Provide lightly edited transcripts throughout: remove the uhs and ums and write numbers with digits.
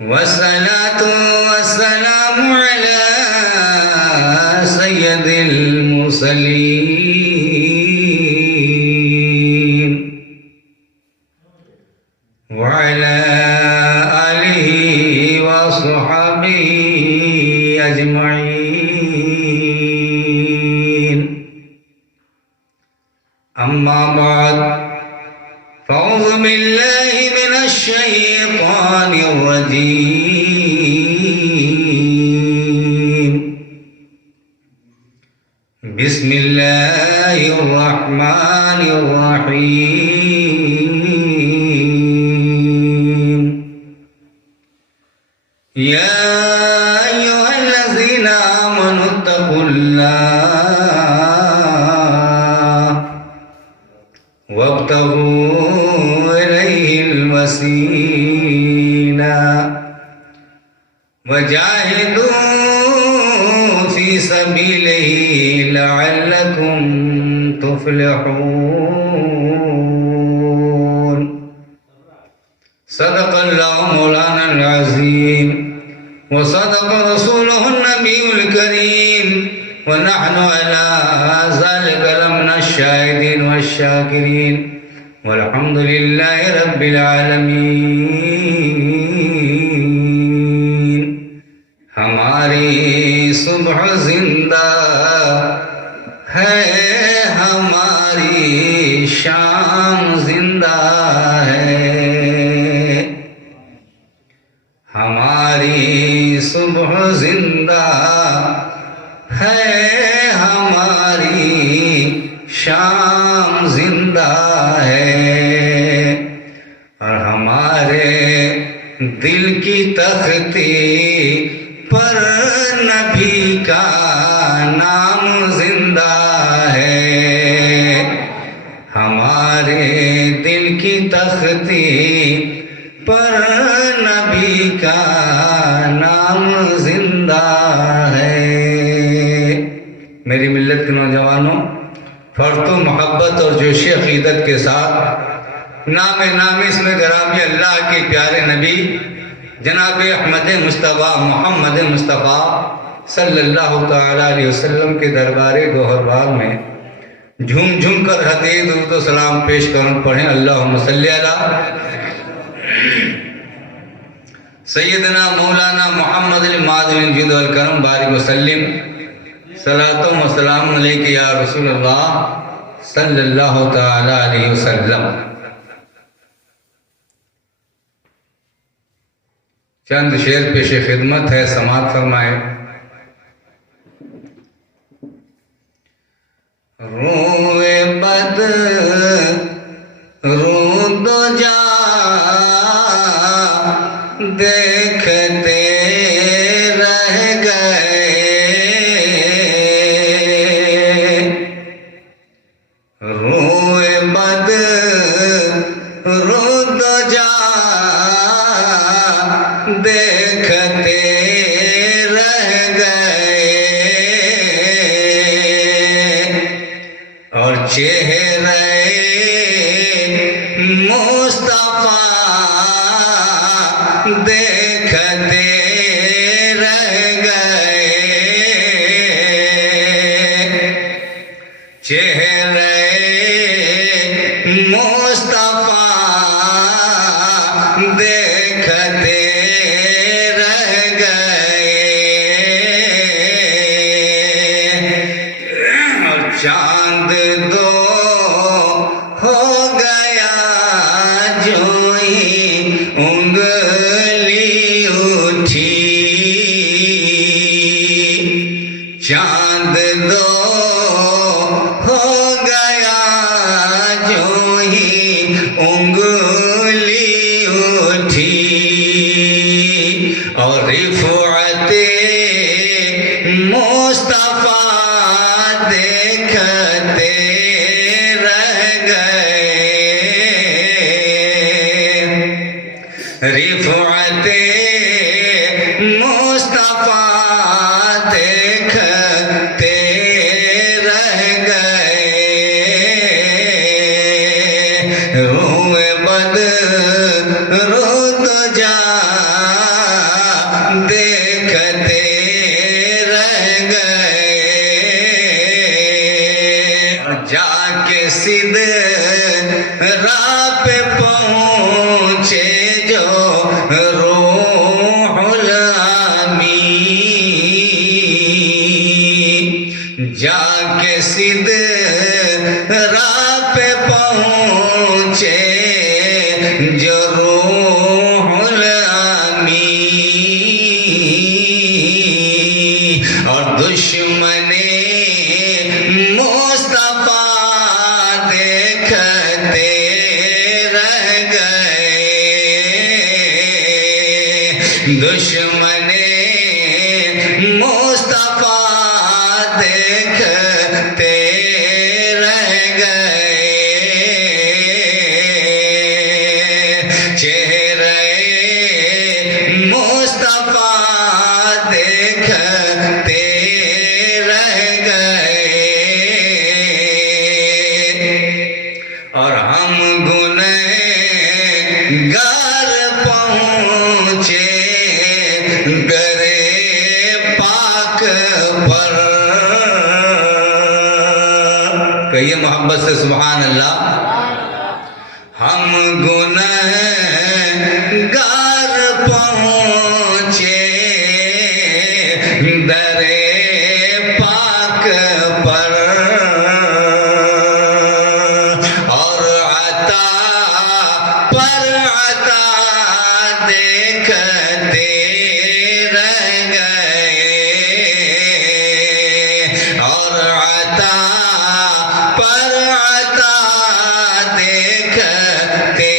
والصلاة والسلام على سيد المرسلين وعلى آله وصحبه أجمعين. أما بعد، فأعوذ بالله من الشيطان الرجيم. بسم الله الرحمن الرحيم. يا أيها الذين آمنوا اتقوا الله وابتغوا إليه الوسيلة وجاهدوا في سبيله لعلكم تفلحون. صدق الله مولانا العظيم وصدق رسوله النبي الكريم ونحن على ذلك لمن الشاهدين والشاكرين والحمد لله رب العالمين. ہماری صبح زندہ ہے، ہماری شام زندہ ہے. ہماری صبح زندہ ہے، ہماری شام زندہ ہے، اور ہمارے دل کی تختی پر نبی کا نام زندہ ہے. ہمارے دل کی تختی پر نبی کا نام زندہ ہے. میری ملت کے نوجوانوں، فرط و محبت اور جوش عقیدت کے ساتھ نام اسم گرامی اللہ کے پیارے نبی جناب احمد مصطفیٰ محمد مصطفیٰ صلی اللہ تعالیٰ علیہ وسلم کے دربار گوہربار میں جھوم جھوم کر حدیث درود و سلام پیش کروں. پڑھیں اللہم صلی علی سیدنا مولانا محمد المعظم الجود والکرم بارک وسلم. صلاۃ و سلام علیک یا رسول اللہ صلی اللہ تعالی علیہ وسلم. چند شعر پیش خدمت ہے، سماعت فرمائے. روئے بد رود و جا دیکھتے رہ گئے، روئے بد رود و جا دیکھتے رہ گئے، اور چہرے مصطفیٰ دیکھتے رہ گئے، چہرے مصطفیٰ دیکھتے رہ گئے، اور چاند دو ہو گیا جو ہی انگلی اٹھی، چاند دو ہو گیا جو ہی انگلی اٹھی، اور رفعت مصطفیٰ دیکھتے جا کے سدرا پہ پہنچے جو روح الامین، جا کے سدرا پہ پہنچے جو روح الامین، اور دشمن مصطفیٰ دیکھتے رہ گئے، دشمن مصطفیٰ دیکھتے رہ گئے، چہرے مصطفیٰ دیکھتے رہ گئے، اور ہم گنہگار پہنچے درے پاک پر۔ کہیے محبت سے سبحان اللہ۔ ہم گنہگار پہنچے درے پاک پر، اور عطا پر عطا دیکھتے رہ گئے، اور عطا پر عطا دیکھتے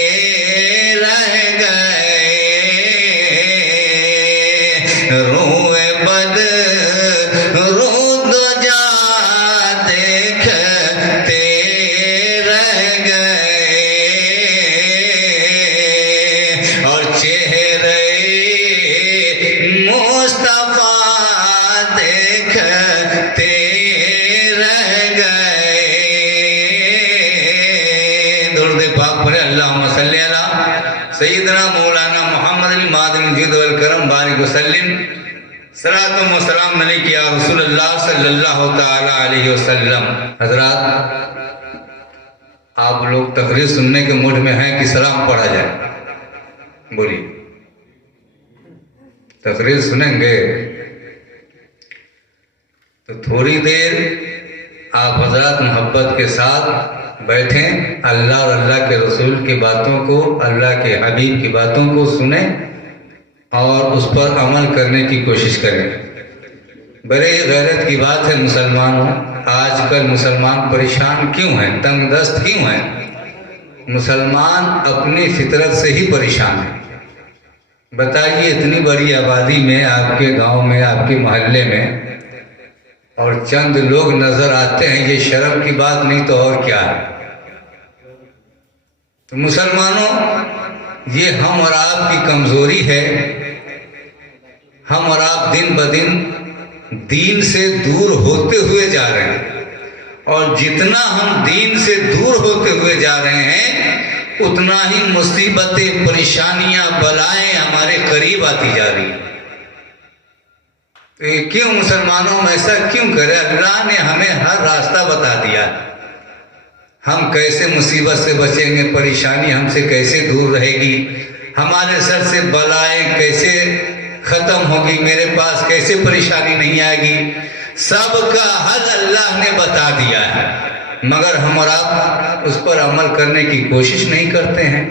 رہ گئے، روئے بدرود جا دیکھتے رہ گئے، اور چہرے مصطفیٰ دیکھتے رہ گئے۔ درود پاک پڑھے، اللہم صلی علی سیدنا مولانا محمد المادن الجود والکرم بارک وسلم، صلاۃ و سلام علیک یا رسول اللہ صلی اللہ تعالی علیہ وسلم۔ حضرات، آپ لوگ تقریر سننے کے موڈ میں ہیں کہ سلام پڑھا جائے؟ بولیے، تقریر سنیں گے تو تھوڑی دیر آپ حضرات محبت کے ساتھ بیٹھیں، اللہ اور اللہ کے رسول کی باتوں کو، اللہ کے حبیب کی باتوں کو سنیں اور اس پر عمل کرنے کی کوشش کریں۔ بڑے غیرت کی بات ہے مسلمانوں، آج کل مسلمان پریشان کیوں ہیں، تنگ دست کیوں ہیں؟ مسلمان اپنی فطرت سے ہی پریشان ہیں۔ بتائیے، اتنی بڑی آبادی میں، آپ کے گاؤں میں، آپ کے محلے میں، اور چند لوگ نظر آتے ہیں، یہ شرم کی بات نہیں تو اور کیا ہے؟ تو مسلمانوں، یہ ہم اور آپ کی کمزوری ہے۔ ہم اور آپ دن بدن دین سے دور ہوتے ہوئے جا رہے ہیں، اور جتنا ہم دین سے دور ہوتے ہوئے جا رہے ہیں اتنا ہی مصیبتیں، پریشانیاں، بلائیں ہمارے قریب آتی جا رہی ہیں۔ تو یہ کیوں مسلمانوں میں ایسا کیوں کرے؟ اللہ نے ہمیں ہر راستہ بتا دیا، ہم کیسے مصیبت سے بچیں گے، پریشانی ہم سے کیسے دور رہے گی، ہمارے سر سے بلائیں کیسے ختم ہوگی، میرے پاس کیسے پریشانی نہیں آئے گی، سب کا حل اللہ نے بتا دیا ہے، مگر ہم اور آپ اس پر عمل کرنے کی کوشش نہیں کرتے ہیں۔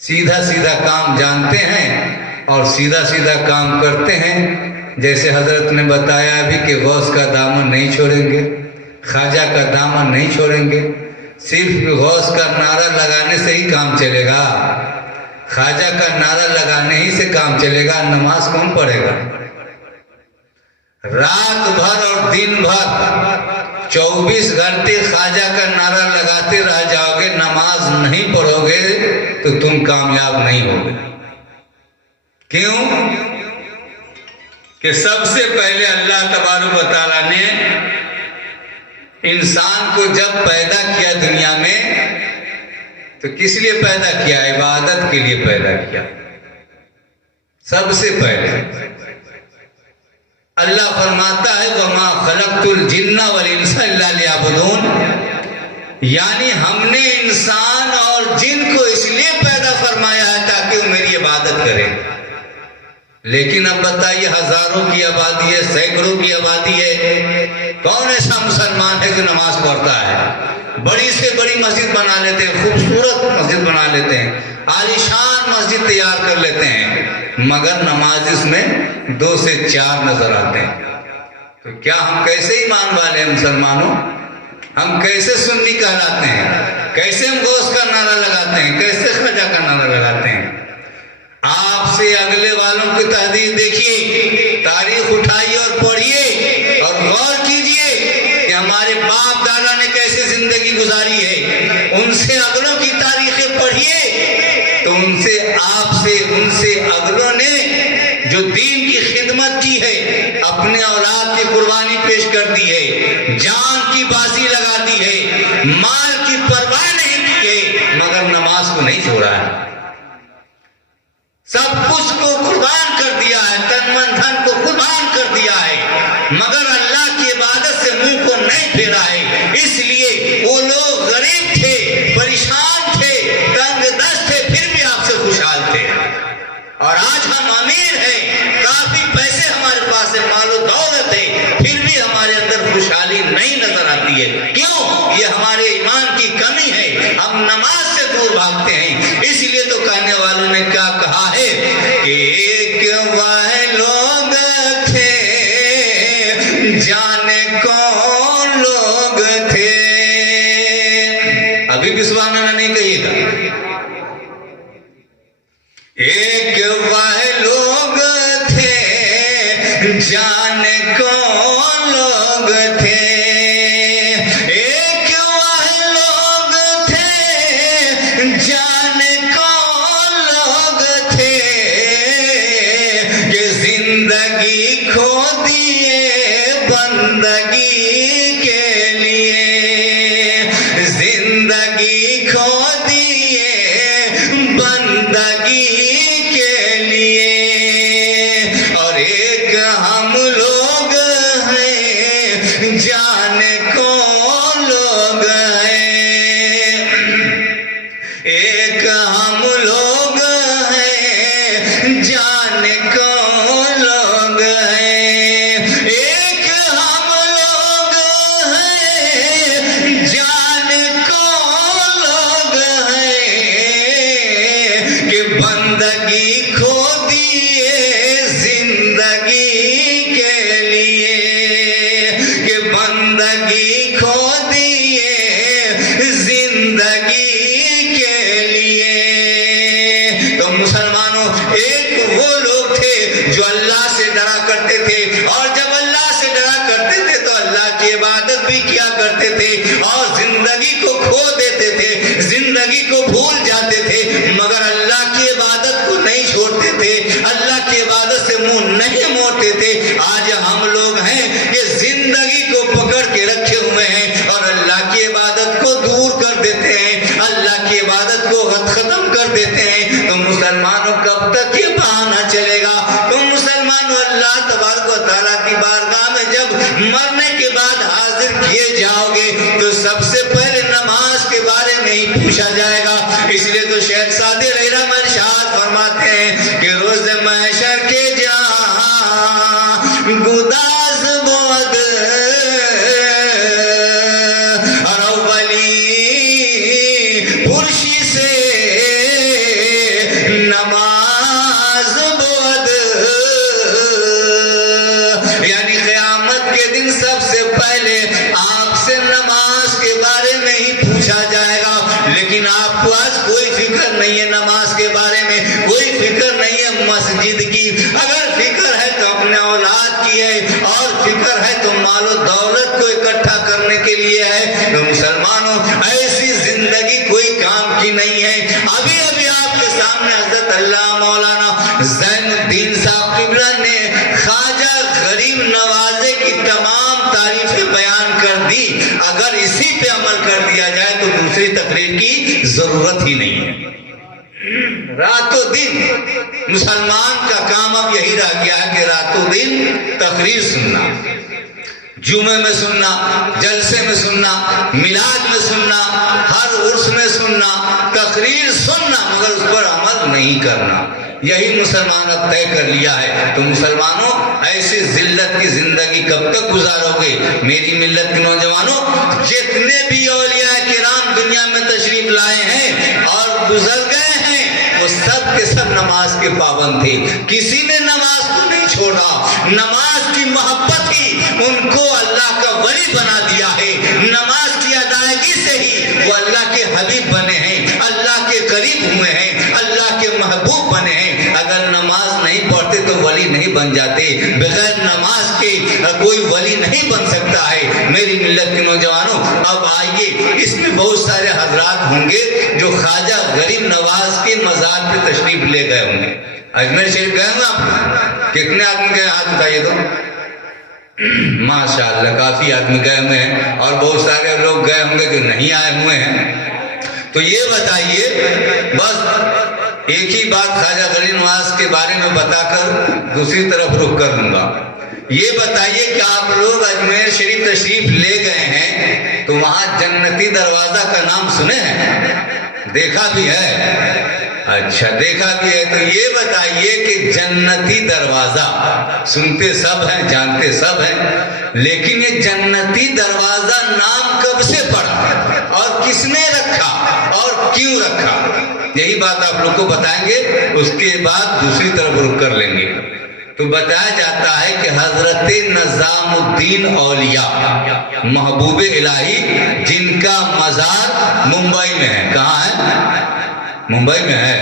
سیدھا سیدھا کام جانتے ہیں اور سیدھا سیدھا کام کرتے ہیں۔ جیسے حضرت نے بتایا ابھی کہ غوث کا دامن نہیں چھوڑیں گے، خواجہ کا دامن نہیں چھوڑیں گے۔ صرف غوث کا نعرہ لگانے سے ہی کام چلے گا، خواجہ کا نعرہ لگانے ہی سے کام چلے گا، نماز کون پڑھے گا؟ رات بھر اور دن بھر 24 گھنٹے خواجہ کا نعرہ لگاتے رہ جاؤ گے، نماز نہیں پڑھو گے تو تم کامیاب نہیں ہوگے۔ کیوں؟ کہ سب سے پہلے اللہ تبارک و تعالیٰ نے انسان کو جب پیدا کیا دنیا میں تو کس لیے پیدا کیا؟ عبادت کے لیے پیدا کیا۔ سب سے پہلے اللہ فرماتا ہے وَمَا خَلَقْتُ الْجِنَّ وَالْإِنسَ إِلَّا لِيَعْبُدُونَ، یعنی ہم نے انسان اور جن کو اس لیے پیدا فرمایا ہے تاکہ وہ میری عبادت کرے. لیکن اب بتائیے ہزاروں کی آبادی ہے, سینکڑوں کی آبادی ہے, کون ایسا مسلمان ہے جو نماز پڑھتا ہے؟ بڑی سے بڑی مسجد بنا لیتے ہیں, خوبصورت مسجد بنا لیتے ہیں, عالیشان مسجد تیار کر لیتے ہیں, مگر نماز اس میں 2 سے 4 نظر آتے ہیں. تو کیا ہم کیسے ایمان والے ہیں مسلمانوں؟ ہم کیسے سنی کہلاتے ہیں؟ کیسے ہم غوث کا نعرہ لگاتے ہیں؟ کیسے خواجہ کا نعرہ لگاتے ہیں؟ آپ سے اگلے والوں کی تحدید دیکھیے, تاریخ اٹھائیے اور پڑھیے اور غور کیجئے کہ ہمارے باپ دادا نے کیسے زندگی گزاری ہے. ان سے اگلوں کی تاریخیں پڑھیے تو ان سے اگلوں نے جو دین کی خدمت کی ہے, اپنے اولاد کی قربانی پیش کر دی ہے, جان کی بازی لگا دی ہے, مال کی پرواہ نہیں کی ہے, مگر نماز کو نہیں چھوڑا ہے. سب کچھ کو قربان کر دیا ہے, تن من دھن کو قربان کر دیا ہے, مگر اللہ کی عبادت سے منہ کو نہیں پھیرا ہے. اس لیے وہ لوگ غریب تھے, پریشان تھے, تنگ دست تھے, پھر بھی آپ سے خوشحال تھے. اور آج ہم امیر ہیں, کافی پیسے ہمارے پاس ہے, مال و دولت ہے, پھر بھی ہمارے اندر خوشحالی نہیں نظر آتی ہے. کیوں؟ یہ ہمارے ایمان کی کمی ہے, ہم نماز سے دور بھاگتے ہیں. اس لیے تو کہنے والوں نے کیا کہا ہے کہ ایک وہ لوگ تھے, جانے کون لوگ تھے. ابھی بھی سبحان اللہ نہیں کہیے گا. ایک وہ لوگ تھے, جانے کون لوگ تھے. ایک وہ لوگ تھے, جانے کون لوگ تھے, کہ زندگی کھو دیے بندگی کے لیے, زندگی کھو دیے بندگی کے لیے. اور ایک ہم لوگ ہیں, جانے کون لوگ ہیں. ایک ہم لوگ ہیں, جانے کون لوگ ہیں. ایک ہم لوگ ہیں, جانے کون لوگ ہیں, کہ بندگی کھو دیے زندگی کے لیے, کہ بندگی کھو دیے زندگی کے لیے. تو مسلمانوں, ایک وہ لوگ تھے جو اللہ سے ڈرا کرتے تھے, اور جب اللہ سے ڈرا کرتے تھے تو اللہ کی عبادت بھی کیا کرتے تھے, اور زندگی کو کھو دیتے تھے, زندگی کو بھول جاتے تھے, مگر اللہ کی عبادت کو نہیں چھوڑتے تھے, اللہ کی عبادت سے منہ نہیں موڑتے تھے. آج ہم لوگ ہیں کہ زندگی کو پکڑ کے رکھے ہوئے ہیں اور اللہ کی عبادت کو دور کر دیتے ہیں, اللہ کی عبادت کو ختم کر دیتے ہیں. تو مسلمانوں کب تک یہ بہانہ چلے گا؟ تو مسلمانوں, اللہ تبارک و تعالیٰ کی بارگاہ میں جب مرنے کے بعد حاضر کیے جاؤ گے تو سب سے پہلے نماز کے بارے میں ہی پوچھا جائے گا. اس لیے تو شیخ سعدی رحمہ اللہ ارشاد فرماتے ہیں کہ روز محشر کے جہاں گداز بود اور اولی پرشی سے نماز بود. یعنی قیامت کے دن سب سے پہلے آپ سے نماز کے بارے میں ہی پوچھا جائے گا. لیکن آپ کو آج کوئی فکر نہیں ہے نماز کے بارے میں, کوئی فکر نہیں ہے مسجد کی. اگر فکر ہے تو اپنے اولاد کی ہے, اور فکر ہے تو مال و دولت کو اکٹھا کرنے کے لیے ہے. تو مسلمانوں, ایسی زندگی کوئی کام کی نہیں ہے. ابھی ابھی آپ کے سامنے حضرت اللہ مولانا زین الدین صاحب قبلہ نے خواجہ غریب نوازے کی تمام تعریفیں بیان کر دی. اگر اسی پہ عمل کر دیا جائے تو دوسری تقریر کی ضرورت ہی نہیں ہے. راتوں دن مسلمان کا کام اب یہی رہ گیا ہے کہ راتوں دن تقریر سننا, جمعے میں سننا, جلسے میں سننا, میلاد میں سننا, کرنا، یہی مسلمان اب طے کر لیا ہے۔ تو مسلمانوں ایسی ذلت کی زندگی کب تک گزارو گے؟ میری ملت کے نوجوانوں، جتنے بھی اولیاء کرام دنیا میں تشریف لائے ہیں اور گزر گئے ہیں، وہ سب کے سب نماز کے پابند تھے، کسی نے نماز کو نہیں چھوڑا۔ نماز کی محبت ہی ان کو اللہ کا ولی بنا دیا ہے، نماز کی ادائیگی سے ہی وہ اللہ کے حبیب بنے ہیں، اللہ کے قریب ہوئے ہیں، اللہ کے محبوب بنے ہیں۔ اگر نماز نہیں پڑھتے تو ولی نہیں بن جاتے، بغیر نماز کے کوئی ولی نہیں بن سکتا ہے۔ میری ملت کے نوجوانوں، اب آئیے، اس میں بہت سارے حضرات ہوں گے جو خواجہ غریب نواز کے مزار پہ تشریف لے گئے ہوں گے۔ اجمیر شریف گئے ہوں آپ؟ کتنے آدمی گئے؟ ہاتھ اٹھائیے تو۔ ماشاءاللہ کافی آدمی گئے ہوئے ہیں، اور بہت سارے لوگ گئے ہوں گے جو نہیں آئے ہوئے ہیں۔ تو یہ بتائیے، بس ایک ہی بات خواجہ غریب نواز کے بارے میں بتا کر دوسری طرف رخ کر دوں گا۔ یہ بتائیے کہ آپ لوگ اجمیر شریف تشریف لے گئے ہیں تو وہاں جنتی دروازہ کا نام سنے ہیں؟ دیکھا بھی ہے؟ اچھا، دیکھا بھی ہے۔ تو یہ بتائیے کہ جنتی دروازہ سنتے سب ہیں، جانتے سب ہیں، لیکن یہ جنتی دروازہ نام کب سے پڑا اور کس نے رکھا اور کیوں رکھا؟ یہی بات آپ لوگ کو بتائیں گے، اس کے بعد دوسری طرف رخ کر لیں گے۔ تو بتایا جاتا ہے کہ حضرت نظام الدین اولیاء محبوب الہی، جن کا مزار ممبئی میں ہے۔ کہاں ہے؟ ممبئی میں ہے۔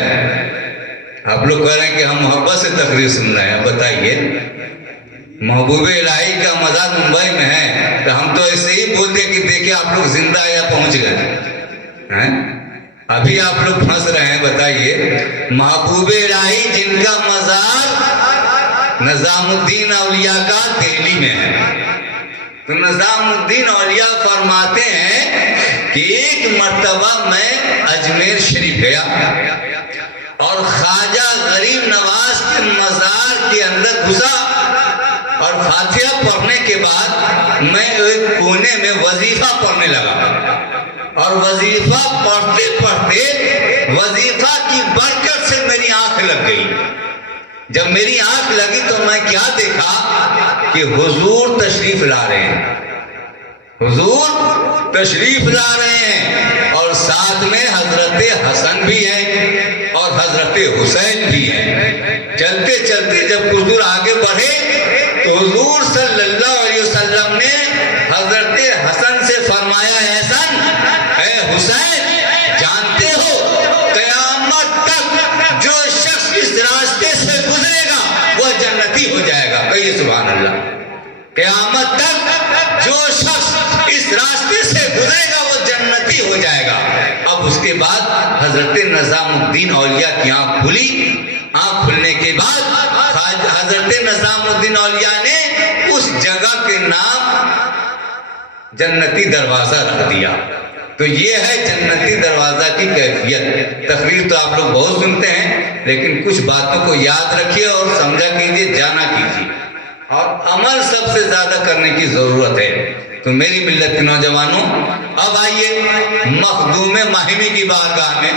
آپ لوگ کہہ رہے ہیں کہ ہم محبت سے تقریر سن رہے ہیں، بتائیے محبوب الہی کا مزار ممبئی میں ہے تو ہم تو ایسے ہی بولتے کہ دیکھیں آپ لوگ زندہ یا پہنچ گئے، ابھی آپ لوگ پھنس رہے ہیں۔ بتائیے محبوب الہی جن کا مزار نظام الدین اولیاء کا دہلی میں ہے، تو نظام الدین اولیاء فرماتے ہیں کہ ایک مرتبہ میں اجمیر شریف گیا اور خواجہ غریب نواز کے مزار کے اندر گھسا، اور فاتحہ پڑھنے کے بعد میں ایک کونے میں وظیفہ پڑھنے لگا، اور وظیفہ پڑھتے پڑھتے وظیفہ کی برکت سے میری آنکھ لگ گئی۔ جب میری آنکھ لگی تو میں کیا دیکھا کہ حضور تشریف لا رہے ہیں، حضور تشریف لا رہے ہیں، اور ساتھ میں حضرت حسن بھی ہیں اور حضرت حسین بھی ہیں۔ چلتے چلتے جب کچھ دور آگے بڑھے تو حضور صلی اللہ علیہ وسلم نے حضرت حسن سے فرمایا، حسن اے حسین، جانتے ہو قیامت تک جو شخص اس راستے سے گزرے گا وہ جنتی ہو جائے گا۔ کہیے سبحان اللہ۔ قیامت تک جو شخص اس راستے سے گزرے گا وہ جنتی ہو جائے گا۔ اب اس کے بعد حضرت نظام الدین اولیاء کی آنکھ کھلی، آنکھ کھلنے کے بعد حضرت نظام الدین اولیاء نے اس جگہ کے نام جنتی دروازہ رکھ دیا۔ تو یہ ہے جنتی دروازہ کی کیفیت۔ تقریر تو آپ لوگ بہت سنتے ہیں، لیکن کچھ باتوں کو یاد رکھیے اور سمجھا کیجیے، جانا کیجیے، اور عمل سب سے زیادہ کرنے کی ضرورت ہے۔ تو میری ملت کے نوجوانوں، اب آئیے مخدوم ماہمی کی بارگاہ میں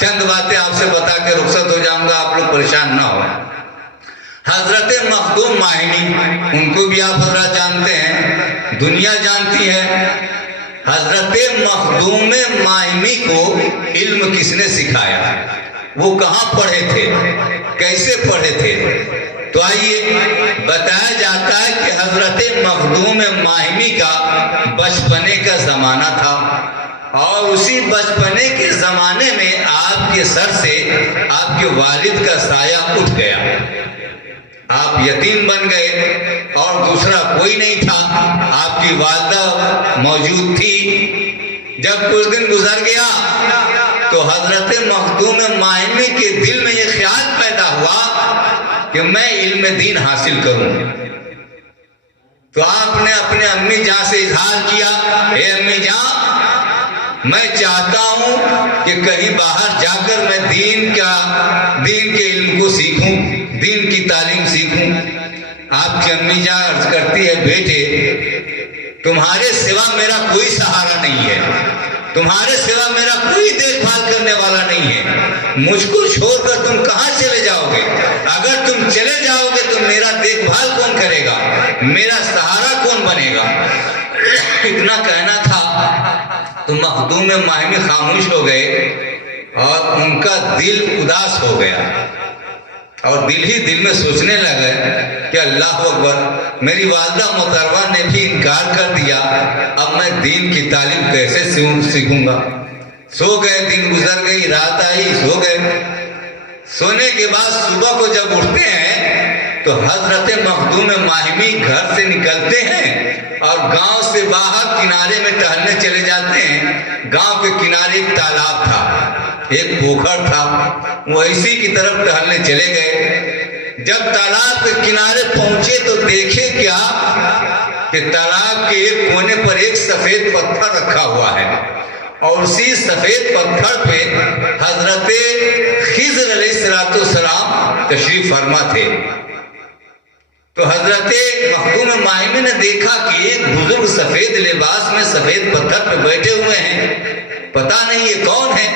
چند باتیں آپ سے بتا کے رخصت ہو جاؤں گا، آپ لوگ پریشان نہ ہو۔ حضرت مخدوم ماہمی، ان کو بھی آپ حضرات جانتے ہیں، دنیا جانتی ہے۔ حضرت مخدوم ماہمی کو علم کس نے سکھایا؟ وہ کہاں پڑھے تھے؟ کیسے پڑھے تھے؟ تو آئیے، بتایا جاتا ہے کہ حضرت مخدوم ماہمی کا بچپنے کا زمانہ تھا، اور اسی بچپنے کے زمانے میں آپ کے سر سے آپ کے والد کا سایہ اٹھ گیا، آپ یتیم بن گئے، اور دوسرا کوئی نہیں تھا، آپ کی والدہ موجود تھی۔ جب کچھ دن گزر گیا تو حضرت مخدوم ماہمی کے دل میں یہ خیال پیدا ہوا کہ میں علم دین حاصل کروں۔ تو آپ نے اپنے امی جان سے اظہار کیا، اے امی جان، میں چاہتا ہوں کہ کہیں باہر جا کر میں دین کے علم کو سیکھوں، دین کی تعلیم سیکھوں۔ آپ کی امی جان عرض کرتی ہے، بیٹے تمہارے سوا میرا کوئی سہارا نہیں ہے، تمہارے سوا میرا کوئی دیکھ بھال کرنے والا نہیں ہے، مجھ کو چھوڑ کر تم کہاں چلے جاؤ گے؟ اگر تم چلے جاؤ گے تو میرا دیکھ بھال کون کرے گا؟ میرا سہارا کون بنے گا؟ اتنا کہنا تھا تو مخدوم ماہمی خاموش ہو گئے اور ان کا دل اداس ہو گیا اور دل ہی دل میں سوچنے لگے کہ اللہ اکبر، میری والدہ محترمہ نے بھی انکار کر دیا، اب میں دین کی تعلیم کیسے سیکھوں گا؟ سو گئے، دن گزر گئی، رات آئی، سو گئے۔ سونے کے بعد صبح کو جب اٹھتے ہیں تو حضرت مخدوم ماہمی گھر سے نکلتے ہیں اور گاؤں سے باہر کنارے میں ٹہلنے چلے جاتے ہیں۔ گاؤں کے کنارے ایک تالاب تھا، ایک پوکھر تھا، وہ اسی کی طرف ٹہلنے چلے گئے۔ جب تالاب کے کنارے پہنچے تو دیکھے کیا کہ تالاب کے ایک کونے پر ایک سفید پتھر رکھا ہوا ہے اور اسی سفید پتھر پہ حضرت خضر علیہ السلام تشریف فرما تھے۔ تو حضرت مخدوم ماہمی نے دیکھا کہ ایک بزرگ سفید لباس میں سفید پتھر پہ بیٹھے ہوئے ہیں، پتہ نہیں یہ کون ہے۔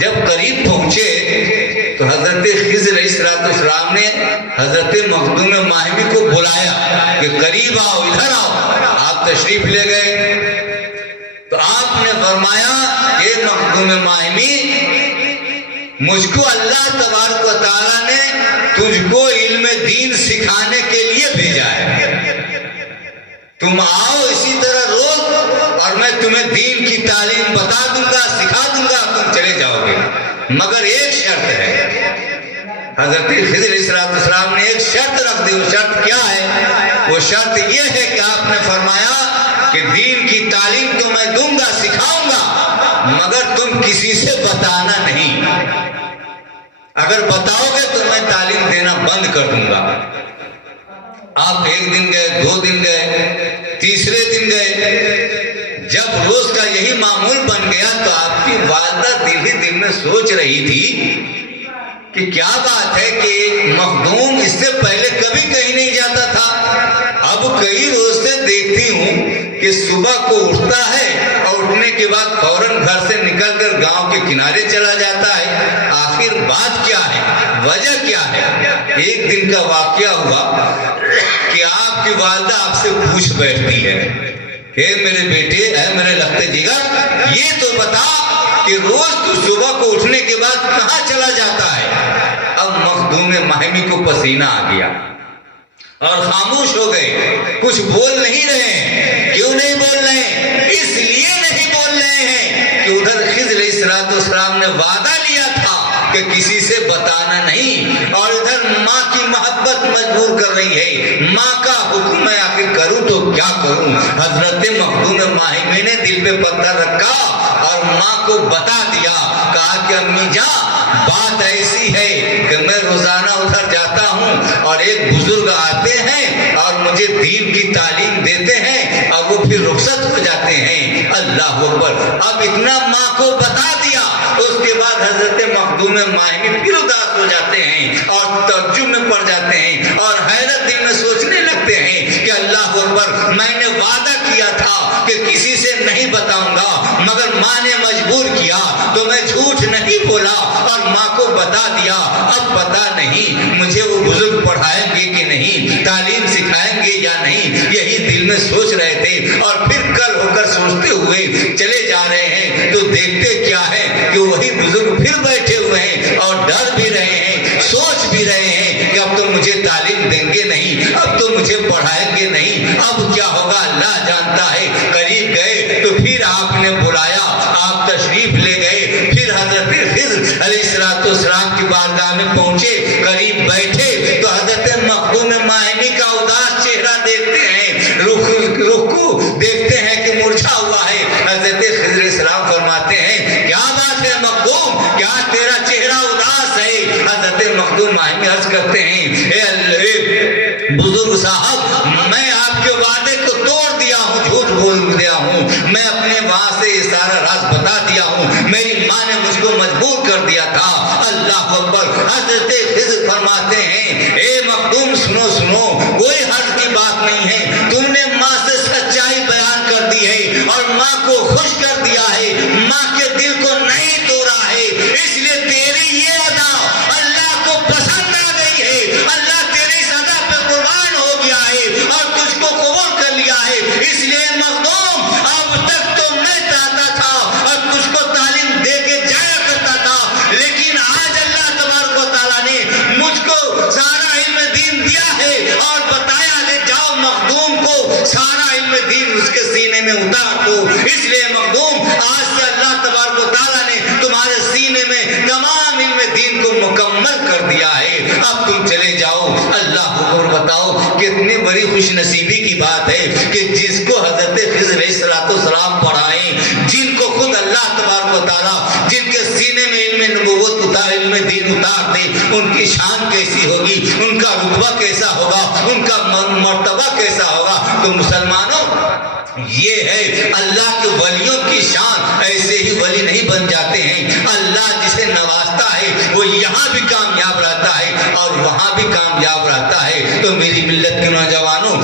جب قریب پہنچے تو حضرت خضر علیہ السلام نے حضرت مخدوم ماہمی کو بلایا کہ قریب آؤ، ادھر آؤ۔ آپ تشریف لے گئے تو آپ نے فرمایا، اے مخدوم ماہمی، مجھ کو اللہ تبارک و تعالیٰ نے تجھ کو علم دین سکھانے کے لیے بھیجا ہے۔ تم آؤ اسی طرح روز اور میں تمہیں دین کی تعلیم بتا دوں گا، سکھا دوں گا، تم چلے جاؤ گے، مگر ایک شرط ہے۔ حضرت خضر علیہ السلام نے ایک شرط رکھ دی۔ وہ شرط کیا ہے؟ وہ شرط یہ ہے کہ آپ نے فرمایا کہ دین کی تعلیم تو میں دوں گا، سکھاؤں گا، مگر تم کسی سے بتانا نہیں۔ اگر بتاؤ گے تو میں تعلیم دینا بند کر دوں گا۔ آپ ایک دن گئے، 2 دن گئے، تیسرے دن گئے۔ جب روز کا یہی معمول بن گیا تو آپ کی والدہ دل ہی دل میں سوچ رہی تھی کہ کیا بات ہے کہ ایک مخدوم اس سے پہلے کبھی کہیں نہیں جاتا تھا، اب کئی روز سے دیکھتی ہوں کہ صبح کو اٹھتا ہے اور اٹھنے کے بعد فوراً گھر سے نکل کر گاؤں کے کنارے چلا جاتا ہے۔ آخر بات کیا ہے؟ وجہ کیا ہے؟ ایک دن کا واقعہ ہوا کہ آپ کی والدہ آپ سے پوچھ بیٹھتی ہے کہ میرے بیٹے، اے میرے لختے جگر، یہ تو بتا کہ روز تو صبح کو اٹھنے کے بعد کہاں چلا جاتا ہے؟ اب مخدوم ماہمی کو پسینہ آ گیا اور خاموش ہو گئے، کچھ بول نہیں رہے ہیں۔ کیوں نہیں بول رہے ہیں؟ اس لیے نہیں بول رہے ہیں کہ ادھر خضر علیہ السلام نے وعدہ لیا تھا کہ کسی سے بتانا نہیں، اور ادھر ماں کی محبت مجبور کر رہی ہے۔ ماں کا حکم میں آخر کروں تو کیا کروں؟ حضرت مخدوم ماہمی نے دل پہ پتھر رکھا اور ماں کو بتا دیا، کہا کہ امی جان، بات ایسی ہے کہ میں روزانہ ادھر جاتا ہوں اور ایک بزرگ آتے ہیں اور مجھے دین کی تعلیم دیتے ہیں اور وہ پھر رخصت ہو جاتے ہیں۔ اللہ اکبر! اب اتنا ماں کو بتا دیا، اس کے بعد حضرت مخدوم ماہمی پھر اداس ہو جاتے ہیں اور تعجب میں پڑ جاتے ہیں اور حیرت دل میں سوچنے لگتے ہیں کہ اللہ اکبر، میں نے وعدہ کیا تھا کہ کسی سے نہیں بتاؤں گا، مگر ماں نے مجبور کیا تو میں جھوٹ نہیں بولا اور ماں کو بتا دیا۔ اب پتا نہیں مجھے وہ بزرگ پڑھائیں گے کہ نہیں، تعلیم سکھائیں گے یا نہیں، یہی دل میں سوچ رہے تھے۔ اور پھر کل ہو کر سوچتے ہوئے چلے جا رہے ہیں تو دیکھتے کیا ہے کہ وہی بزرگ پھر بیٹھے ہوئے ہیں اور ڈر بھی رہے ہیں، سوچ بھی رہے ہیں کہ اب تو مجھے تعلیم دیں گے نہیں، اب تو مجھے پڑھائیں گے نہیں، اب کیا ہوگا اللہ جانتا ہے۔ قریب گئے تو پھر آپ نے بلایا، آپ تشریف لے گئے، پھر حضرت خضر علیہ السلام کی بارگاہ میں پہنچے، قریب بیٹھے تو حضرت مخدوم ماہمی کا اداس چہرہ دیکھتے ہیں، رخ کو دیکھتے ہیں کہ مرجھا ہوا ہے۔ حضرت خضر علیہ السلام فرماتے ہیں، کیا بات ہے مخدوم، کیا تیرا چہرہ اداس ہے؟ حضرت مخدوم ماہمی عرض کرتے ہیں، اے بزرگ صاحب، میں آپ کے وعدے کو توڑ دیا ہوں، جھوٹ بول دیا ہوں، میں اپنے وہاں سے یہ سارا راز بتا دیا ہوں، میری ماں نے مجھ کو مجبور کر دیا تھا۔ اللہ اکبر! حضرت خضر فرماتے ہیں، اے مخدوم، سنو سنو، کوئی حرج کی بات نہیں ہے، تم نے ماں سے سچائی بیان کر دی ہے اور ماں کو خوش کر دیا ہے، ماں کے دل کو نہیں توڑا ہے، اس لیے تیری یہ اب تم چلے جاؤ۔ اللہ کو بتاؤ کتنی بڑی خوش نصیبی کی بات ہے کہ جس کو حضرت خضر علیہ السلام پڑھائیں، جن کو خود اللہ تبارک و تعالیٰ جن کے سینے میں علم نبوت اتار، علم دین اتار دے، ان کی شان کیسی ہوگی، ان کا رتبہ کیسا ہوگا، ان کا مرتبہ کیسا ہوگا۔ تو مسلمانوں یہ ہے اللہ کے ولیوں کی شان، ایسے ہی ولی نہیں بن جاتے ہیں۔ اللہ جسے نوازتا ہے وہ یہاں بھی کامیاب رہتا ہے اور وہاں بھی کامیاب رہتا ہے۔ تو میری ملت کے نوجوانوں،